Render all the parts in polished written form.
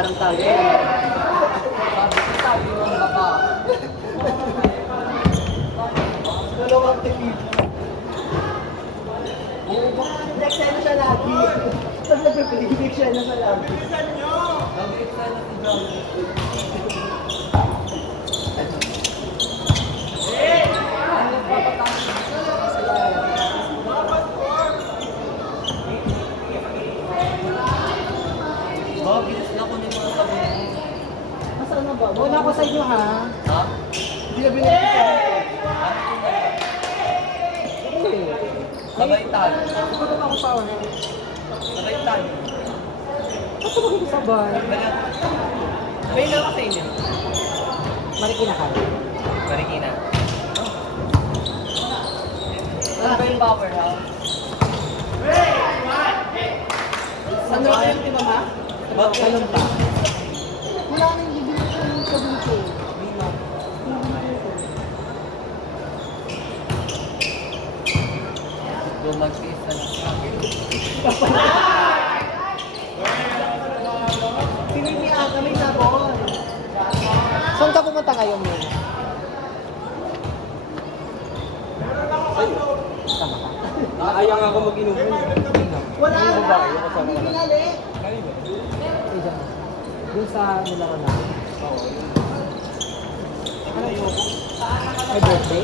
parang tayo. Sabi mo ang baba. Dalawang tipid. Next time siya lagi. Pag nagpipilinig siya na sa lagi. Bilisan nyo! Nag-excited na si John. Bilis na ko na yung mga sabihin mo. Masaan na ba? Muna ako sa inyo ha. Ha? Hindi na binigay sa inyo. Sabay tayo. Ito na ako pa. Sabay tayo. Ba't ba hindi sabay? Sabay na ako sa inyo. Marikina ka. Marikina. Ano ba yung powerhouse? Ano ba yung timama? Anong pa? Wala nang bibili ko yung kabito. Mag-isa na siya. Pininihan kami sa ball. Saan ka pumunta ngayon mo? Tama ka. Ayaw ako mag-inom. Wala na. Hindi pinali. Doon sa nilaro na. Ano yun? May birthday?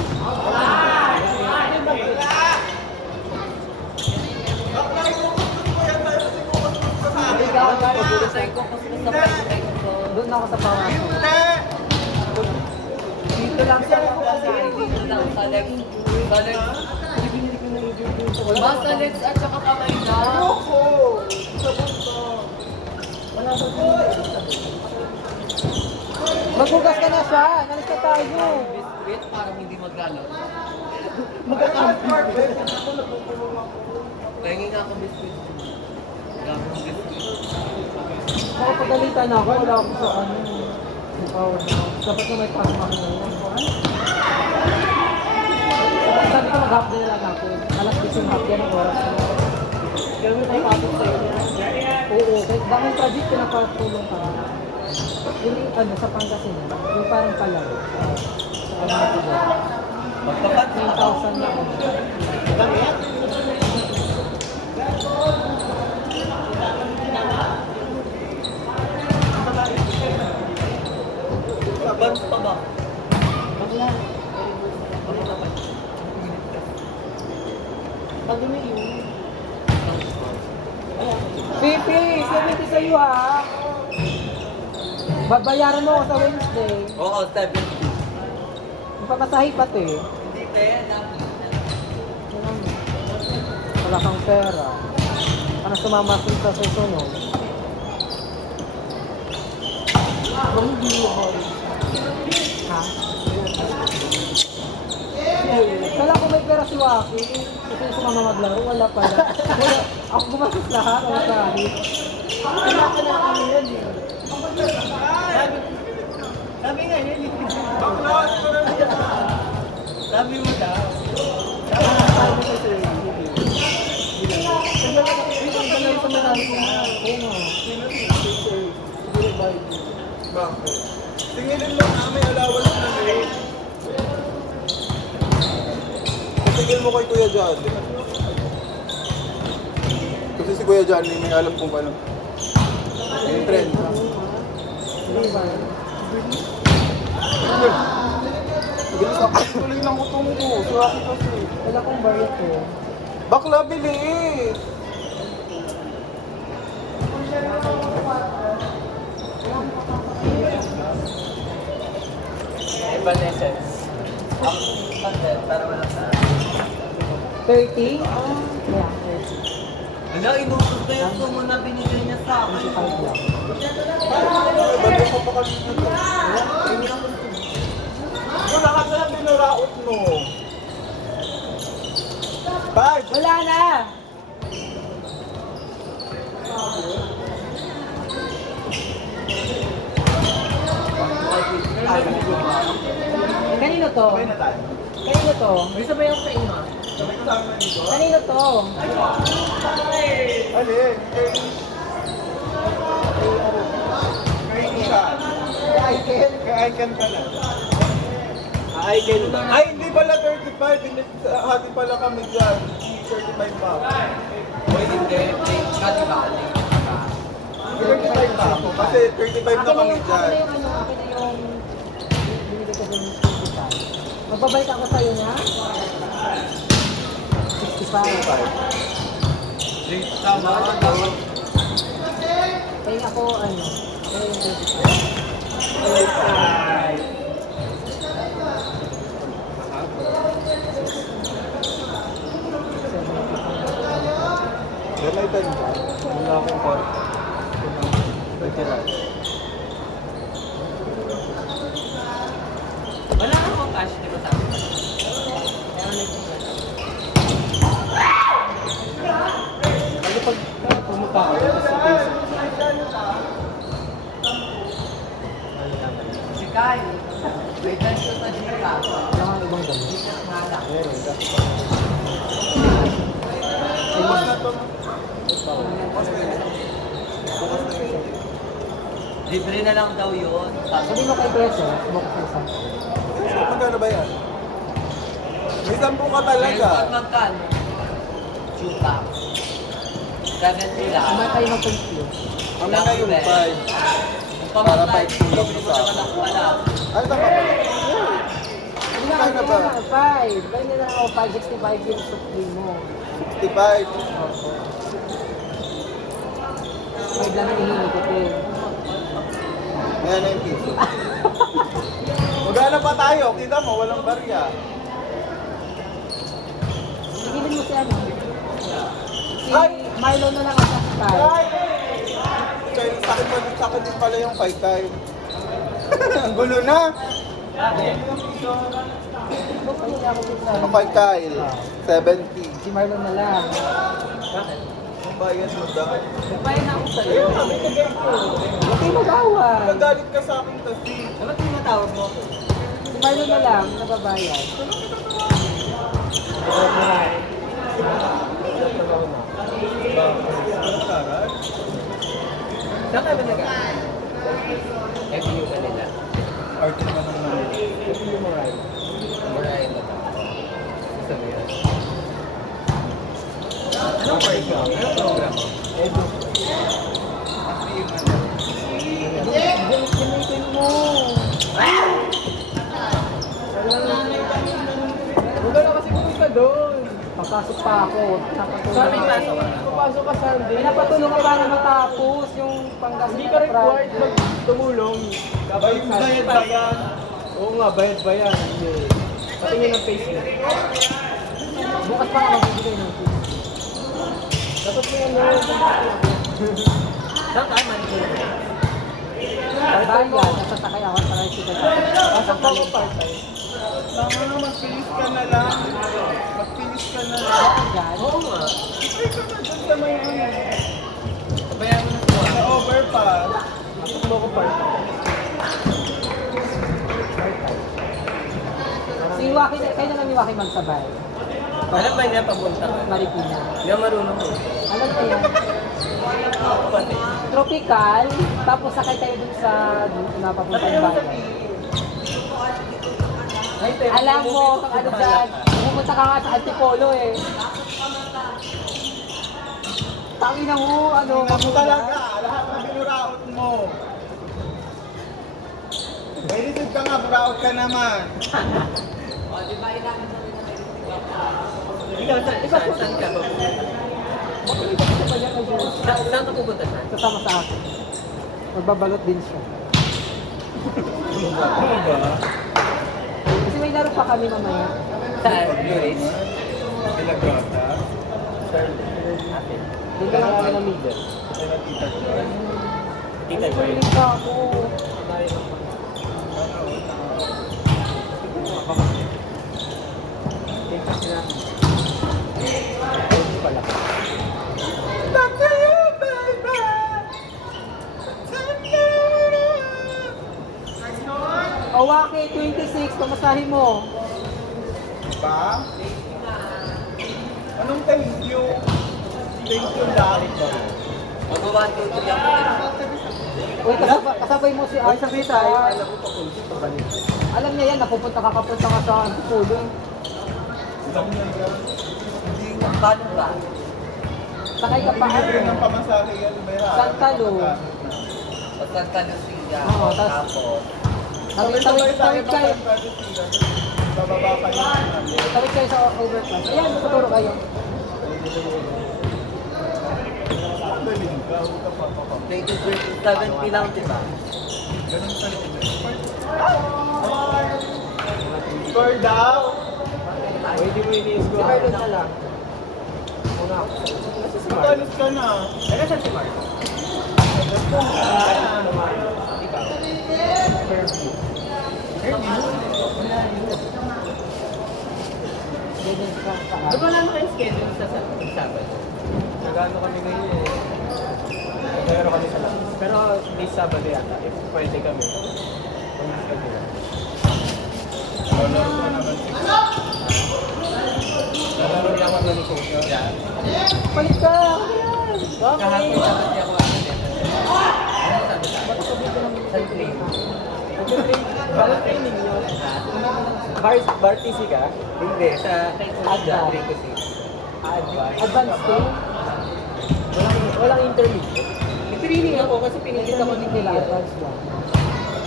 Doon ako sa pawas. Dito lang sa dito lang sa legs. Sa legs. Sa legs at saka kamay na. Wala sa maghugas ka na siya. Nalis ka tayo. Biscuit para hindi maglalo. Magkakampit. Pahingin nga ako biscuit. Nakapagalitan ako, wala ako sa ano. Dapat na may pasok ako ngayon. Sabi ko mag-half day na lang ako. Alas 10 yung half day ng oras. Gawin tayo pasok sa'yo. Oo, dahil project pinapatulong ka. Yung ano, sa Pangasinan, yung parang palaro. Sa ano na ito. Magpapat 3,000 na ako. Bakit? Advance pa ba? Bakla. Pag yun yun. Pipi, sabi ko sa'yo ha. Babayaran mo ako sa Wednesday. Oo, 70. Magpamasahe pati. Hindi pa yan. Wala kang pera. Ano sumama sa susunod? Hindi mo. Ha? Kala ko may pera si Waki. Kasi sumama maglaro, wala pala. Ako gumastos lahat, ako kahit. Kala ka na kami yan eh. Sabi nga yun, baklas ko na niya. Sabi mo daw. Sabi mo sa sa'yo. Bakit? Tinginin lang namin, alawan lang namin. Patigil mo kay Kuya John. Kasi si Kuya John, may alam kung paano. Yung trend. Bilis ako. Tuloy lang utong ko. Suraki kasi. Wala kong bayad ko. Bakla, bilis! Evanescence. Ang content, para wala sa... 30? Yeah, 30. Ala, inusog na yung sumo na binigay niya sa akin. Bago ko pa kami nito. Wala ka na binuraot mo. Bag! Wala na! Kanino to? Kanino to? May sabay ako sa inyo. Kanino to? Alin? saan? Kay Icon ka na. Icon ba? Ay, hindi pala 35. Hati pala kami dyan. 35 pa. Pwede hindi. Kati ba? 35 pa ako. Kasi 35 na kami dyan. Akin na yung binili ko dun 65. Magbabalik ako sa'yo niya? 65. Tama. Kaya ako, kaya yung 35. May time ba? Wala akong part. Wala akong cash, di ba sabi? Ano pag pumunta ako? Si Kai. May ganito sa Jika. Wala kang ibang gamit. Bukas na to. Libre na lang daw yun. Sabi mo kay Preso, bukas na sa. Magkano ba yan? May 10 ka Meron talaga. at magkano? Chupa. 70 lang. Kumain kayo ng confuse. Kami na yung 5. Kung Para pamatay, 5 tulong libre mo mo sa naman akin. ako pala. Ano ba ba? Hindi na, Magkano ba? 5. Bali na lang ako 565 yung supply mo. 65. Opo. 5 lang ang hihingi ko po. Ayan na yung piso. Magana pa tayo. Kita mo, walang barya. Sigilin mo si ano. Si Ay! Milo na lang ang saskay. Kaya sa akin din pala yung 5 time. Ang gulo na. Ang 5 tile. 70. Si Marlon na lang. Ang bayad mo dahil. Nagbayad na ako sa'yo. Huwag kayo mag-away. Nagalit ka sa akin kasi. Dapat tinatawag mo ako. Si Marlon na lang, nababayad. Saan ka ba nag-aaral? FU Manila. Arte naman ng mga. FU Moray. Murahin na ba? Sabi yan. Anong course mo? Anong program mo? Edu. Gamitin mo. Huwag na kasi pumunta doon. Papasok pa ako. Saan may pasok ka? Papasok ka Sunday. Pinapatulong ka para matapos yung panggas. Hindi ka required tumulong. Bayad ba yan? Oo nga, bayad ba yan? Hindi. Patingin ng face mo. Bukas pa ako magbibigay ng face. Dapat mo yan lang. Saan ka? Manila. Bayan, nasasakay ako para sila. Pasok pa ako part-time. Tama na, mag-finish ka na lang. Mag-finish ka na lang. Diyan. Oo nga. Ay, ka na dyan sa may ano. Kabayan mo na po. Sa overpass. Pasok mo ako part-time. Si Waki, kayo na lang ni Waki magsabay. Alam ba niya papunta ka? Marikina. Hindi ako marunong mo. Alam ko yan. Tropical, tapos sakay tayo dun sa napapuntang bayan. Alam mo, kung ano dyan, pumunta ka nga sa Antipolo eh. Tangina mo, ano, Ako talaga, lahat na binuraot mo. May lisod ka nga, buraot ka naman. Ikaw, saan ka ba? Saan ka pupunta siya? Kasama sa akin. Magbabalot din siya. Ano ba? Kasi may laro pa kami mamaya. Saan? Blue Ridge? Pinagkata? Dito lang kami na middle. Ay, natita dyan. Tita Joy. Mahilig ka ako. Back to you, baby! Owaki, 26, pamasahin mo. Ba? Anong thank you? Thank you lang. Mag-1, 2, 3 ako. Uy, kasabay mo si Ay, Art. sabi tayo, alam ko papunta pa balik. Alam niya yan, napupunta kakapunta ka sa Antipolo. Hindi nga, paano ba? Sakay ka pa Bigyan ng ano. pamasahe yan, Bera. Santa Lu. O Santa Lucia, Oo, tapos, Tawid kayo. Bababa pa yun. Tawid kayo sa overpass. Ayan, tuturo kayo. Galing ka, huwag ka papapap. 70 lang, di ba? Ganun pa rin. Score daw! Pwede mo ini-score. Si Marlon na lang. Muna ako. Matalis ka na. Ano siya si Marlon? Fairview. Ganyan ka sa Ano ba naman kayo schedule sa Sabado? Nagano kami ngayon eh. Nagano kami sa labas. Pero may Sabado yata. If pwede kami. Kung pwede lang. Lalo ka naman siguro. Nagano lang ako ng social. Palit ka! Kahapon dapat di ako ano din. Ano sabi sa akin? Sa training. Walang training yun. Bar TC ka? Hindi, sa Adva. Advanced day? Walang intermediate. May training ako kasi pinilit ako ni nila. Kuya. Advanced one.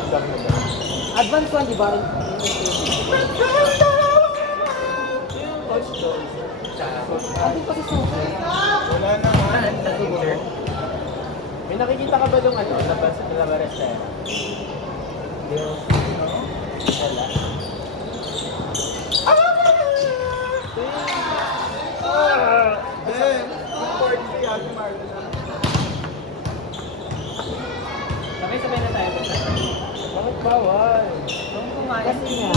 Sabi mo ba? Advanced one, di ba? Yung coach doon. Sa Andun pa si Susie. Wala na nga. sa teacher. May nakikita ka ba nung ano? Labas sa restaurant? Hindi. Wala. Ben, report si Ate Marlon. Sabay-sabay na tayo. Bakit bawal? Nung kumain, Kasi nga,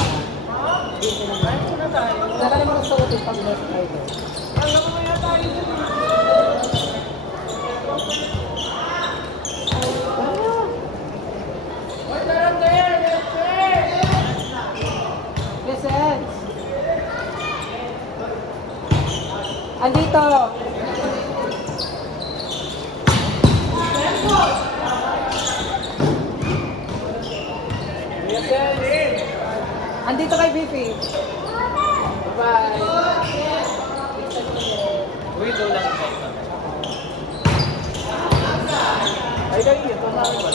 kain muna tayo. saka naman ang suotin pag next Friday. Alam mo kaya tayo dun. Presents! Andito! Andito kay Bibi. Bye-bye! Wait, lang kayo. Ay, kanina, tumawag ba?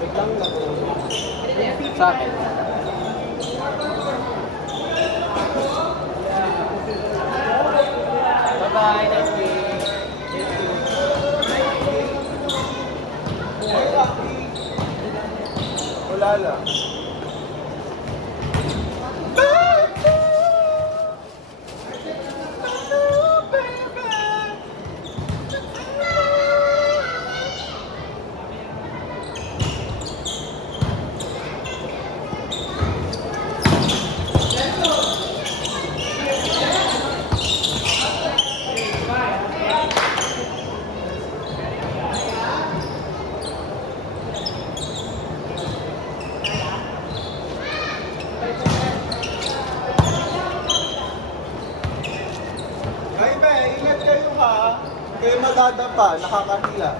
Wait lang lang. Sa akin. Bye-bye, nice day. Wala lang. Ay, be, ingat kayo ha. Kayo magdadapa, nakakahila.